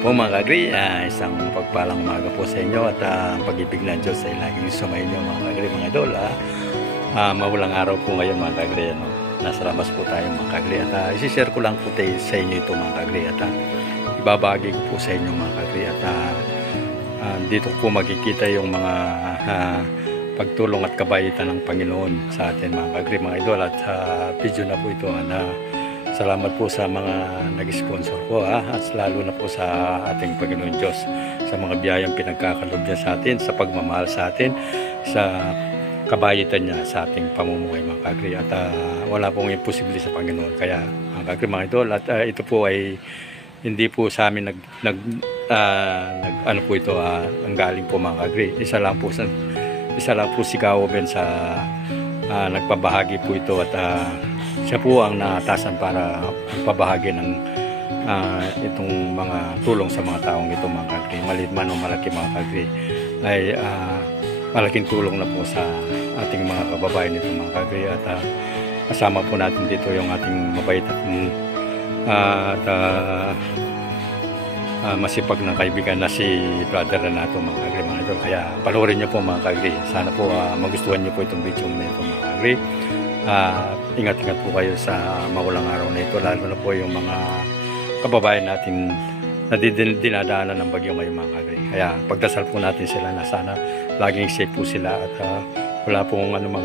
po mga kagri, isang pagpalang umaga po sa inyo at ang pag-ibig ng Diyos ay laging sumayin nyo mga kagri, mga idol. Mawalang araw po ngayon mga kagri, ano? Nasa labas po tayo mga kagri at isi-share ko lang po sa inyo ito mga kagri at ibabahagi ko po sa inyo mga kagri at dito po makikita yung mga pagtulong at kabaitan ng Panginoon sa atin mga kagri, mga idol. At video na po ito salamat po sa mga nag-sponsor ko at lalo na po sa ating Panginoon Diyos sa mga biyayang pinagkakalob niya sa atin, sa pagmamahal sa atin, sa kabaitan niya sa ating pamumuhay mga kagri at wala pong imposible sa Panginoon. Kaya mga kagri, mga idol, at ito po ay hindi po sa amin ano po ito, ang galing po mga kagri. Isa lang po si Kaoben sa nagpabahagi po ito at siya po ang naatasan para pabahagi ng itong mga tulong sa mga taong ito mga kagri. Maliit man o malaki mga kagri ay malaking tulong na po sa ating mga kababayan nito mga kagri at kasama po natin dito yung ating mabait at masipag na kaibigan na si Brother Renato mga kagri, mga idol. Kaya panoorin niyo po mga kagri. Sana po magustuhan niyo po itong video na ito mga kagri. Ingat-ingat po kayo sa mawalang araw na ito, lalo na po yung mga kababayan natin na dinadaanan ng bagyo ngayon mga kagri. Kaya pagdasal po natin sila na sana laging safe po sila at wala pong anumang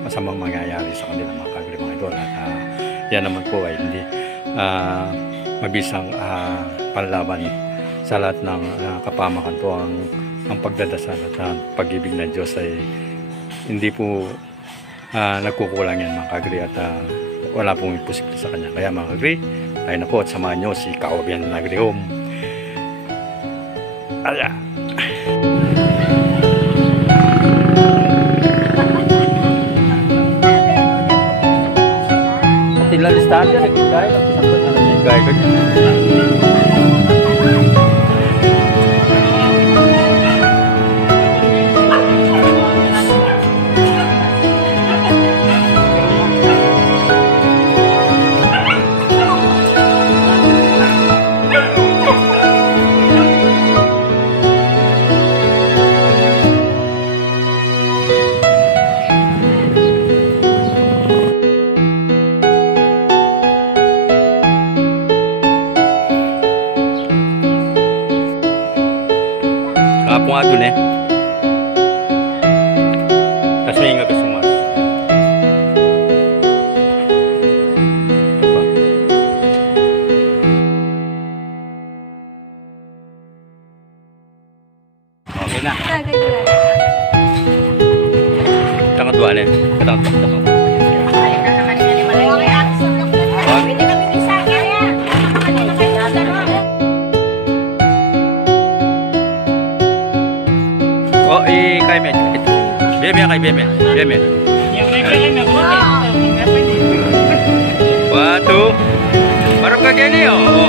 masamang mangyayari sa kanila mga kagri, mga idol. At yan naman po ay hindi mabisang panlaban sa lahat ng kapamakan po ang pagdadasal at ang pag-ibig ng Diyos ay hindi po nagkukulang yan mga kagri at wala pong imposible sa kanya. Kaya mga kagri, tayo na po at samahan nyo si Kaoben Nagrihom. Aya! At ilalistahan dyan, nagkikaya lang isang ba na nagkikaya ka dyan. Kapong ato na kasi may nga kasumas okay na tangat dua na tangat kay Met. Beme kay Beme. Beme. Waduh. Baru kagak ini oh.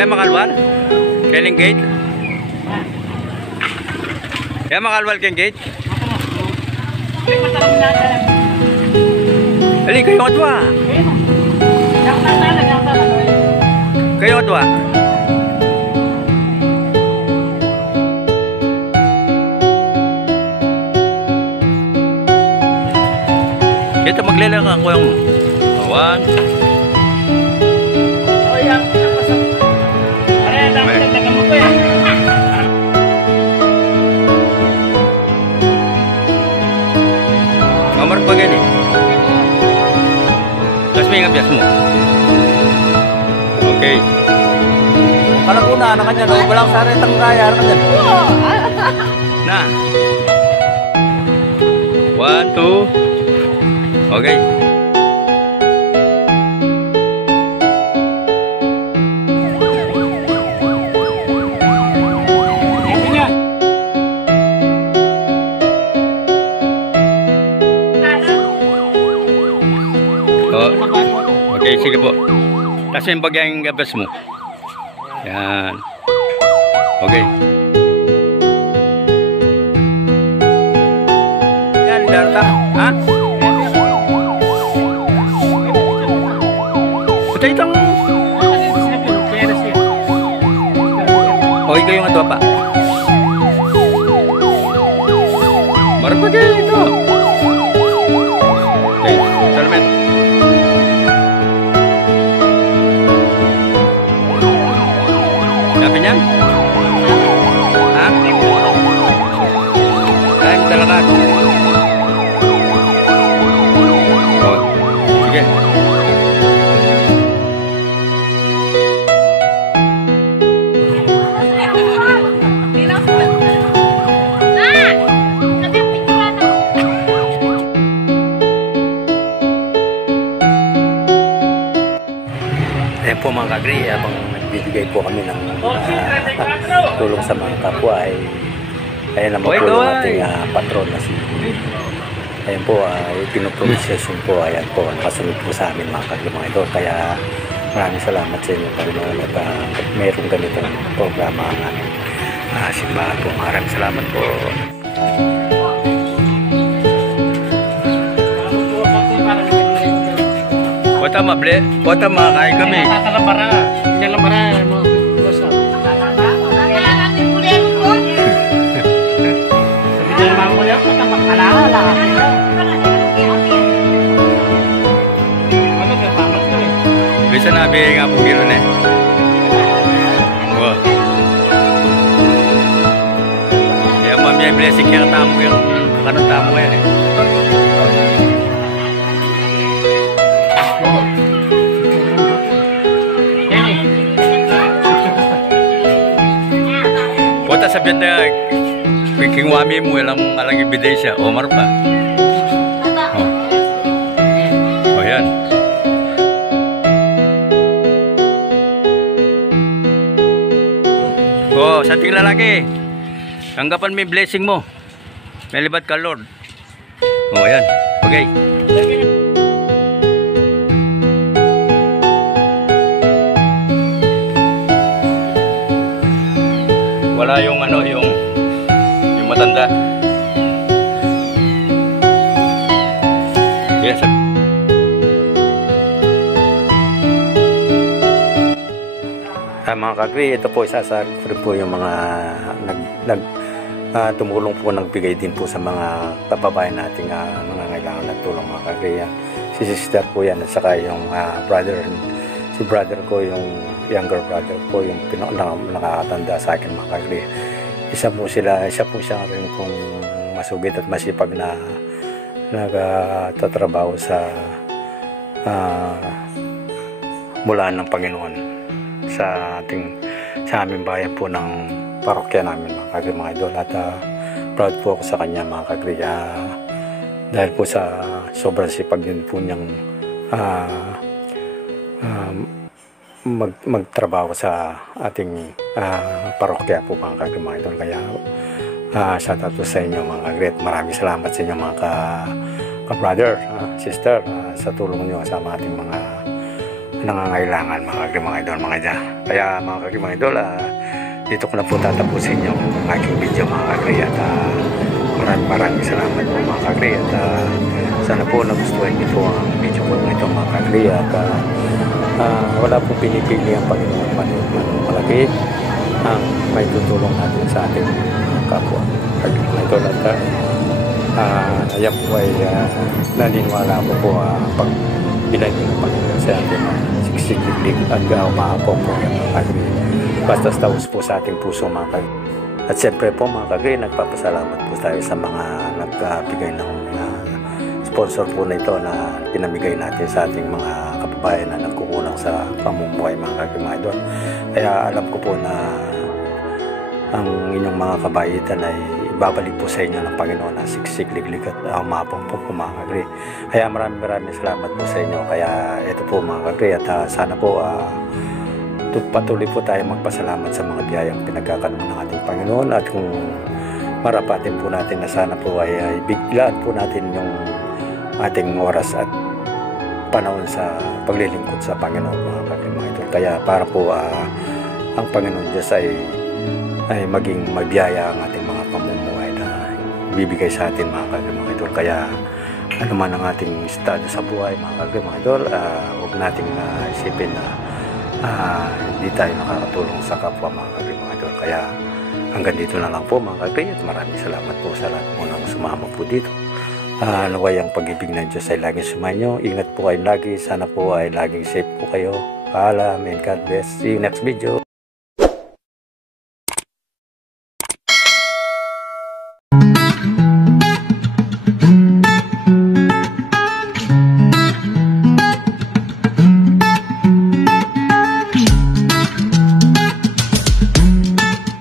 Ya makalwal keling gate. Ya makalwal keling gate. Ali kayo atwa. Kayo atwa. Kita maglelang ako yung awan. Nomor begini. Terus may bias mo. Okay. Kalau kuna anak kanya no, walang sari tang kaya anak kanya. Na. 1, 2. Okay. Oh. Okay, sige po. Tapos yung bagyang gabas mo. Yan. Okay. Yan, Darta. Ha? Ito itong... Okay kayo nga ito pa. Marap kayo ito. Okay, salamat. Sabi niyan? Ha? Time talaga. Oh, sige. Ayan po mga kagri, habang nagbibigay po kami ng tulong sa mga kapwa ay ayan naman po yung ating patron na si ayan po, pinoprovision po, ayan po, nakasunod po sa amin mga kagri mga ito, kaya maraming salamat sa inyo Panginoon at mayroong ganitong programa ang aming simbahan po. Maraming salamat po. Pota mable, pota makakain kami. Kalambara, kalambara mo. Bosa. Sabi ng mga mulya, pota makalala. Ano ka pamat ko eh? Bisa nabi nga po gano'n eh. Wow. Kaya mamaya blessing kaya tamo yung kanong tamo yan eh. Pota sabihin na king wami mo alang ebidensya. Omar pa. Oh. Oh yan. Oh, sa ating lalaki. Tanggapan mo yung blessing mo. May libat ka Lord. Oh yan. Okay. Wala yung ano, yung matanda. Yes. Mga kagri, ito po isasarap po yung mga tumulong po, nagbigay din po sa mga kababayan nating mga ngailangan ng tulong mga kagri. Si sister po yan at saka yung si brother ko, yung younger brother ko, yung nakakatanda sa akin mga kagri. Isa po siya rin kung masugid at masipag na nagtatrabaho sa mula ng Panginoon sa aming bayan po ng parokya namin mga kagri mga idol, at proud po ako sa kanya mga kagri, dahil po sa sobrang sipag din po niyang magtrabaho sa ating parokya po mga kagri mga idol. Kaya shout out po sa inyo mga kagri, at maraming salamat sa inyo mga ka-brother, sister, sa tulong nyo sa ating mga nangangailangan mga kagri mga idol mga idol. Kaya mga kagri mga idol, dito ko na po tatapusin yung aking video mga kagri, at maraming salamat po mga kagri, at sana po nagustuhan niyo po ang video ko ito mga kagri, at wala pong pinipili ang Panginoon malaki ang may tutulong natin sa ating kapwa kagri mga idol. At ayan po ay naniniwala ko po pag bilay ng Panginoon sa ating siksikilig at umahapo po yung mga kagri. Basta taos po sa ating puso mga kagri. At siyempre po mga kagri, nagpapasalamat po tayo sa mga nagbigay ng sponsor po na ito na pinamigay natin sa ating mga kababayan na nagkukulang sa pamumuhay mga kagri mga idol. Kaya alam ko po na ang inyong mga kabaitan ay ibabalik po sa inyo ng Panginoon na siksik, liglig at umapong po mga kagre. Kaya maraming salamat po sa inyo. Kaya ito po mga kagre, at sana po patuloy po tayo magpasalamat sa mga biyayang pinagkakaroon ng ating Panginoon, at kung marapatin po natin na sana po ay biglaan po natin yung ating oras at panahon sa paglilingkod sa Panginoon mga kagre, mga idol. Kaya para po ang Panginoon Diyos ay maging mabiyaya ang ating mga pamumuhay na bibigay sa atin mga kagre, mga idol. Kaya ano man ang ating estado sa buhay mga kagre, mga idol, huwag nating isipin na hindi tayo nakakatulong sa kapwa mga kagre, mga idol. Kaya hanggang dito na lang po mga kagre, at maraming salamat po sa lahat mo nang sumama po dito. Naway ang pag-ibig ng Diyos ay laging sumainyo. Ingat po kayo lagi. Sana po ay laging safe po kayo. Paalam and God bless. See you next video.